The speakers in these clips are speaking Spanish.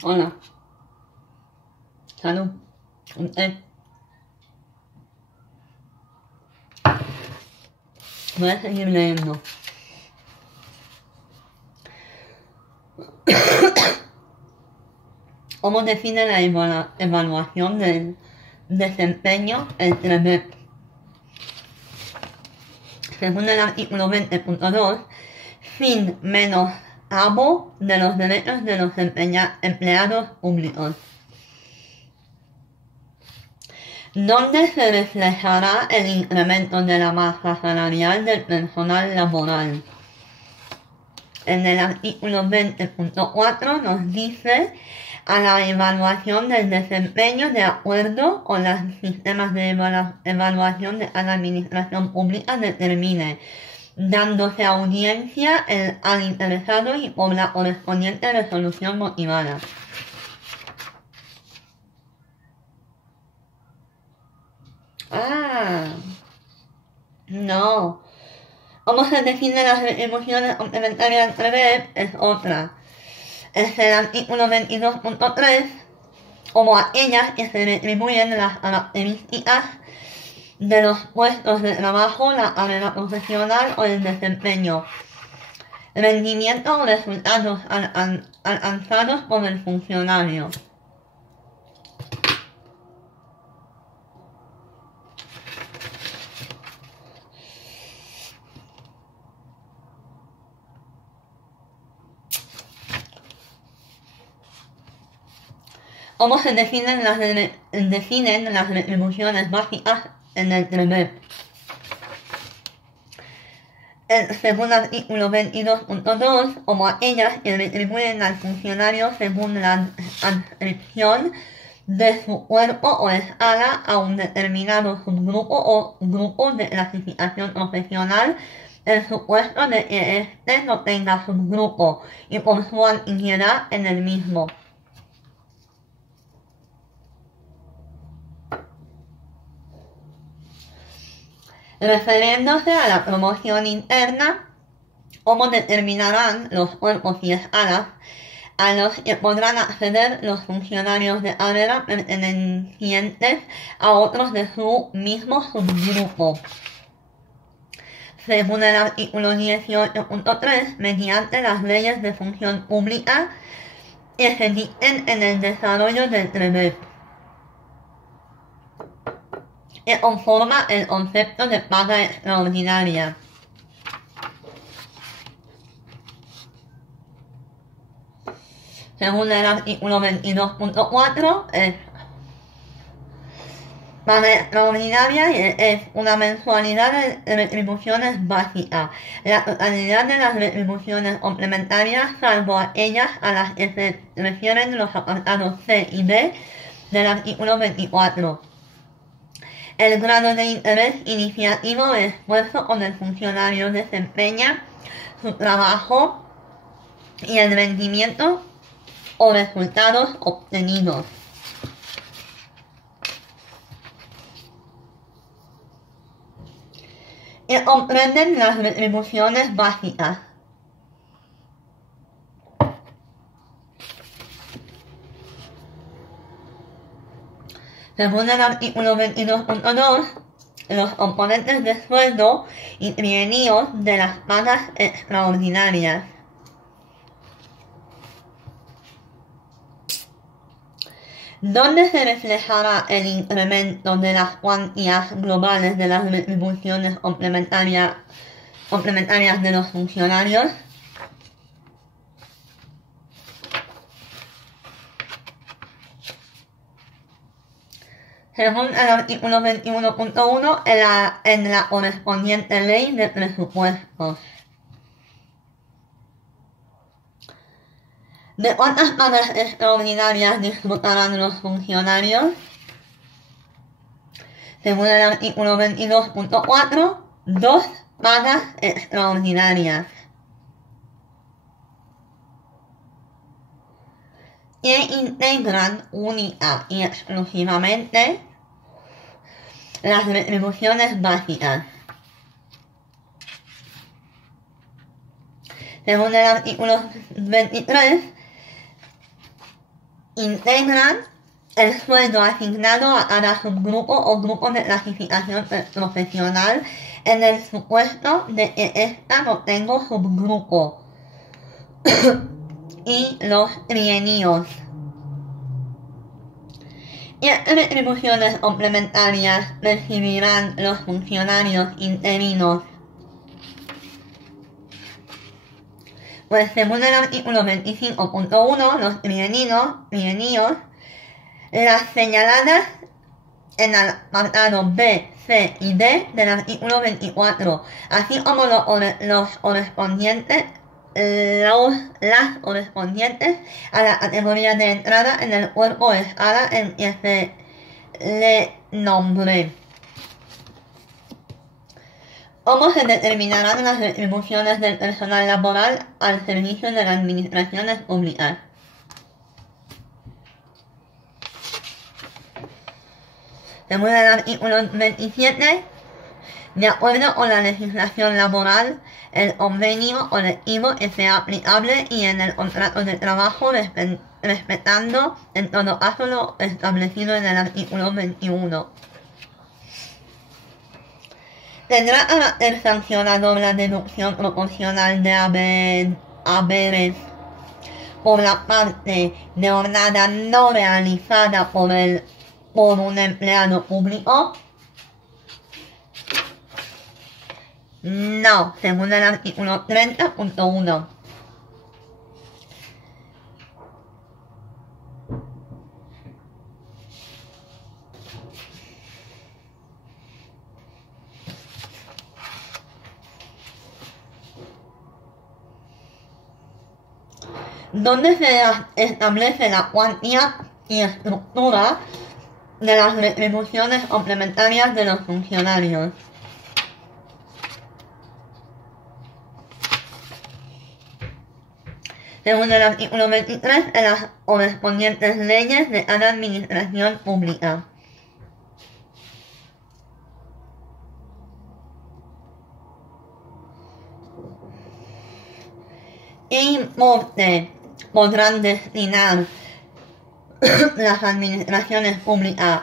Hola. Salud. Un té. Voy a seguir leyendo. ¿Cómo define la evaluación del desempeño entre MEP? Según el artículo 20.2, fin menoscabo de los derechos de los empleados públicos, donde se reflejará el incremento de la masa salarial del personal laboral. En el artículo 20.4 nos dice a la evaluación del desempeño de acuerdo con los sistemas de evaluación de la administración pública determine, dándose audiencia al interesado y por la correspondiente resolución motivada. No. ¿Cómo se definen las retribuciones complementarias al revés? Es otra. Es el artículo 22.3, como aquellas que se retribuyen las características de los puestos de trabajo, la carrera profesional o el desempeño, rendimiento o resultados alcanzados por el funcionario. ¿Cómo se definen las retribuciones básicas en el TREMEP? Según el artículo 22.2, como aquellas que retribuyen al funcionario según la adscripción de su cuerpo o escala a un determinado subgrupo o grupo de clasificación profesional en supuesto de que éste no tenga subgrupo y por su antigüedad en el mismo. Refiriéndose a la promoción interna, cómo determinarán los cuerpos y escalas a los que podrán acceder los funcionarios de carrera pertenecientes a otros de su mismo subgrupo. Según el artículo 18.3, mediante las leyes de función pública que se dicten en el desarrollo del TREMEP, que conforma el concepto de paga extraordinaria. Según el artículo 22.4, paga extraordinaria es una mensualidad de retribuciones básicas, la totalidad de las retribuciones complementarias salvo aquellas a las que se refieren los apartados C y D del artículo 24. El grado de interés iniciativo o esfuerzo con el funcionario desempeña su trabajo y el rendimiento o resultados obtenidos. Que comprenden las retribuciones básicas. Según el artículo 22.2, los componentes de sueldo y trienios de las pagas extraordinarias. ¿Dónde se reflejará el incremento de las cuantías globales de las retribuciones complementarias de los funcionarios? Según el artículo 21.1 en la correspondiente ley de presupuestos. ¿De cuántas pagas extraordinarias disfrutarán los funcionarios? Según el artículo 22.4, 2 pagas extraordinarias. Que integran única y exclusivamente las retribuciones básicas. Según el artículo 23, integran el sueldo asignado a cada subgrupo o grupo de clasificación profesional en el supuesto de que ésta no tenga subgrupo y los trienios. ¿Qué retribuciones complementarias recibirán los funcionarios interinos? Pues según el artículo 25.1, los trienios, las señaladas en el apartado B, C y D del artículo 24, así como las correspondientes a la categoría de entrada en el cuerpo de escala en que se le nombre. ¿Cómo se determinarán las retribuciones del personal laboral al servicio de las administraciones públicas? Según el artículo 27, de acuerdo con la legislación laboral, el convenio colectivo que sea aplicable y en el contrato de trabajo respetando en todo caso lo establecido en el artículo 21. Tendrá carácter sancionador la deducción proporcional de haberes por la parte de jornada no realizada por un empleado público. No, según el artículo 30.1. Donde se establece la cuantía y estructura de las retribuciones complementarias de los funcionarios. Según el artículo 23, en las correspondientes leyes de cada administración pública. ¿Qué importe podrán destinar las administraciones públicas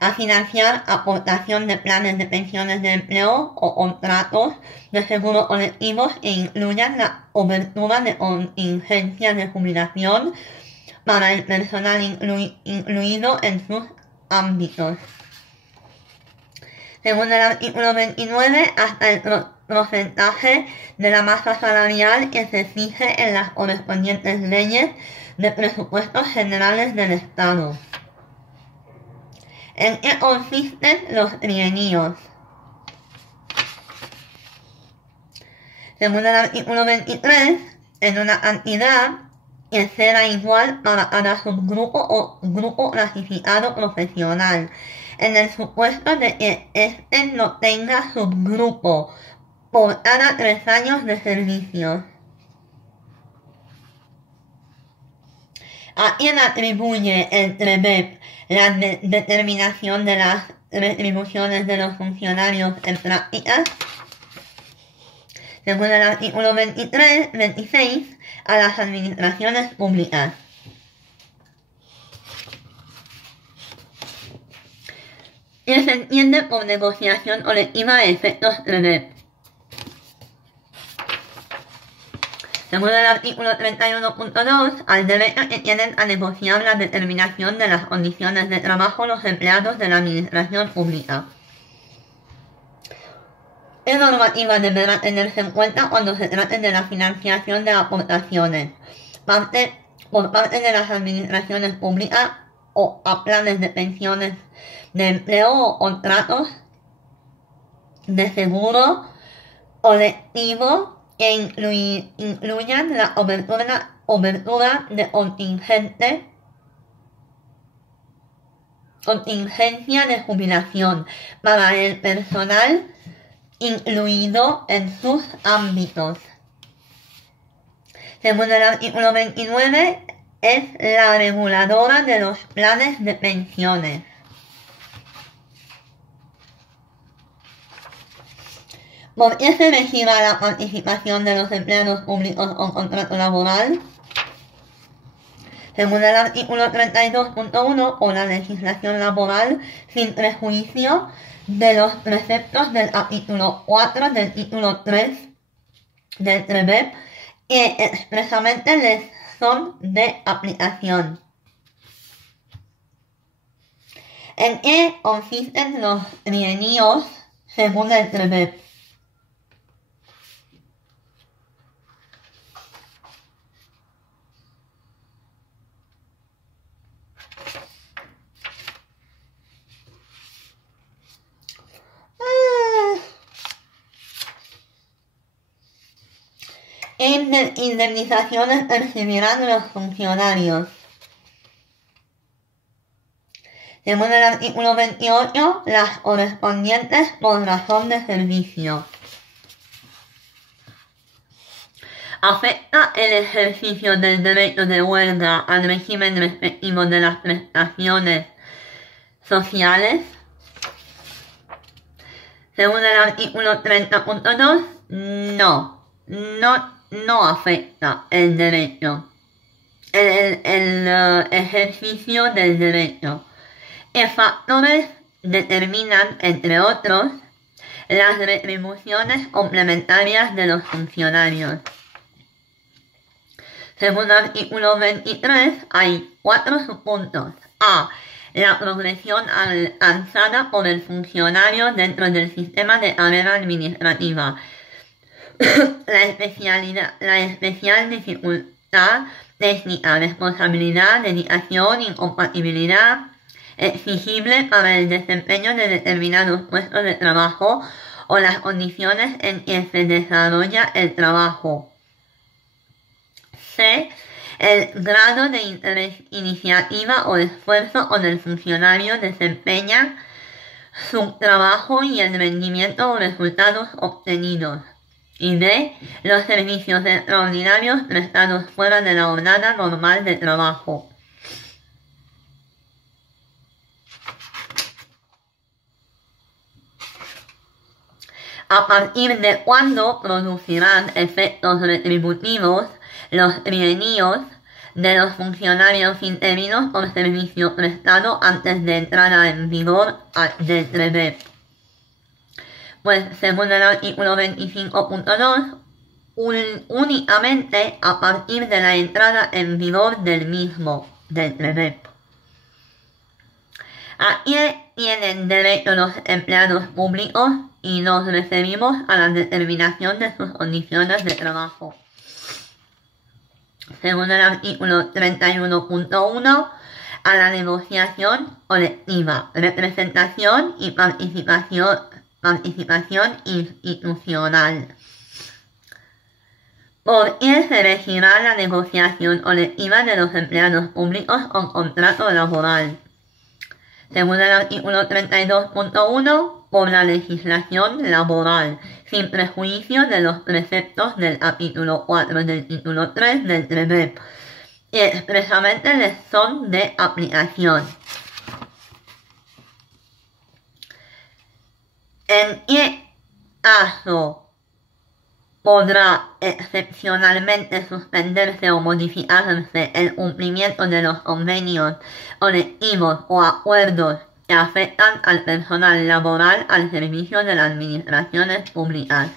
a financiar aportación de planes de pensiones de empleo o contratos de seguro colectivos que incluyan la cobertura de contingencias de jubilación para el personal incluido en sus ámbitos? Según el artículo 29, hasta el porcentaje de la masa salarial que se fije en las correspondientes leyes de presupuestos generales del Estado. ¿En qué consisten los trienios? Según el artículo 23, en una cantidad que será igual para cada subgrupo o grupo clasificado profesional, en el supuesto de que éste no tenga subgrupo por cada 3 años de servicio. ¿A quién atribuye el TREBEP la determinación de las retribuciones de los funcionarios en prácticas? Según el artículo 26, a las administraciones públicas. ¿Qué se entiende por negociación colectiva de efectos TREBEP? Según el artículo 31.2, al derecho que tienen a negociar la determinación de las condiciones de trabajo los empleados de la administración pública. ¿Qué normativa deberá tenerse en cuenta cuando se trate de la financiación de aportaciones por parte de las administraciones públicas o a planes de pensiones de empleo o contratos de seguro colectivo que incluyan la cobertura de contingencia de jubilación para el personal incluido en sus ámbitos? Según el artículo 29, es la reguladora de los planes de pensiones. ¿Por qué se registra la participación de los empleados públicos con contrato laboral? Según el artículo 32.1 o la legislación laboral, sin prejuicio de los preceptos del capítulo 4 del título 3 del TREMEP, que expresamente les son de aplicación. ¿En qué consisten los trienios según el TREMEP? ¿Qué indemnizaciones recibirán los funcionarios? Según el artículo 28, las correspondientes por razón de servicio. ¿Afecta el ejercicio del derecho de huelga al régimen respectivo de las prestaciones sociales? Según el artículo 30.2, no afecta el derecho, el ejercicio del derecho. ¿Qué factores determinan, entre otros, las retribuciones complementarias de los funcionarios? Según el artículo 23, hay 4 subpuntos. A. La progresión alcanzada por el funcionario dentro del sistema de carrera administrativa. La especial dificultad técnica, responsabilidad, dedicación, incompatibilidad exigible para el desempeño de determinados puestos de trabajo o las condiciones en que se desarrolla el trabajo. C. El grado de interés, iniciativa o esfuerzo con el funcionario desempeña su trabajo y el rendimiento o resultados obtenidos. Y D. Los servicios extraordinarios prestados fuera de la jornada normal de trabajo. ¿A partir de cuándo producirán efectos retributivos los trienios de los funcionarios interinos por servicio prestado antes de entrada en vigor del TREMEP? Pues según el artículo 25.2, únicamente a partir de la entrada en vigor del mismo, del TREMEP. ¿A qué tienen derecho los empleados públicos? Y nos referimos a la determinación de sus condiciones de trabajo. Según el artículo 31.1, a la negociación colectiva, representación y participación institucional. ¿Por qué se regirá la negociación colectiva de los empleados públicos con contrato laboral? Según el artículo 32.1, por la legislación laboral, sin prejuicio de los preceptos del capítulo 4 del título 3 del TREMEP, y expresamente les son de aplicación. ¿En qué caso podrá excepcionalmente suspenderse o modificarse el cumplimiento de los convenios colectivos o acuerdos que afectan al personal laboral al servicio de las administraciones públicas?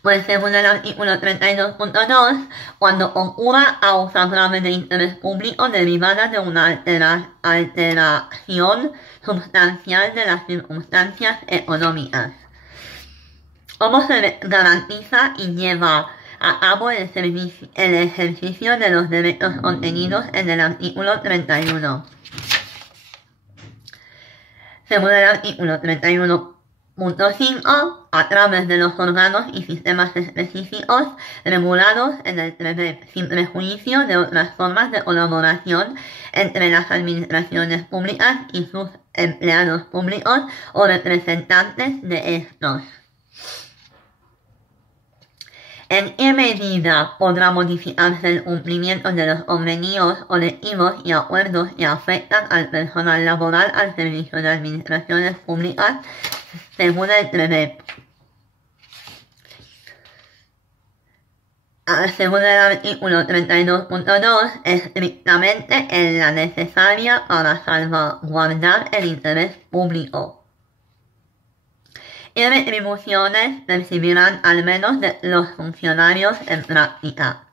Pues según el artículo 32.2, cuando ocurra causa grave de interés público derivada de una alteración sustancial de las circunstancias económicas. ¿Cómo se garantiza y lleva a cabo el ejercicio de los derechos contenidos en el artículo 31? Según el artículo 31.5, a través de los órganos y sistemas específicos regulados en el TREMEP, sin prejuicio de otras formas de colaboración entre las administraciones públicas y sus empleados públicos o representantes de estos. ¿En qué medida podrá modificarse el cumplimiento de los convenios colectivos y acuerdos que afectan al personal laboral al servicio de administraciones públicas según el TREMEP? Según el artículo 32.2, estrictamente en la necesaria para salvaguardar el interés público. ¿Qué retribuciones percibirán al menos de los funcionarios en práctica?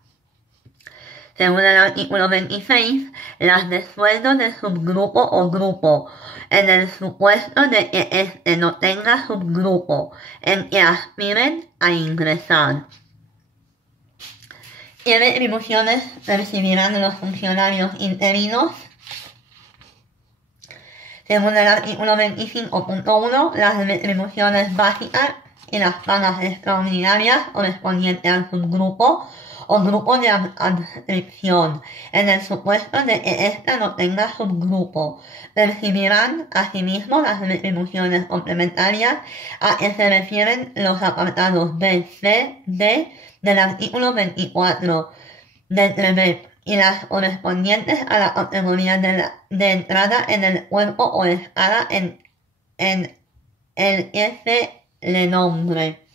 Según el artículo 26, las de sueldo de subgrupo o grupo, en el supuesto de que éste no tenga subgrupo en que aspiren a ingresar. ¿Qué retribuciones percibirán los funcionarios interinos? Según el artículo 25.1, las retribuciones básicas y las pagas extraordinarias correspondientes al subgrupo o grupo de adscripción, en el supuesto de que ésta no tenga subgrupo, percibirán asimismo las retribuciones complementarias a que se refieren los apartados B, C, D del artículo 24 del TREMEP y las correspondientes a la categoría de entrada en el cuerpo o escala en el que se le nombre.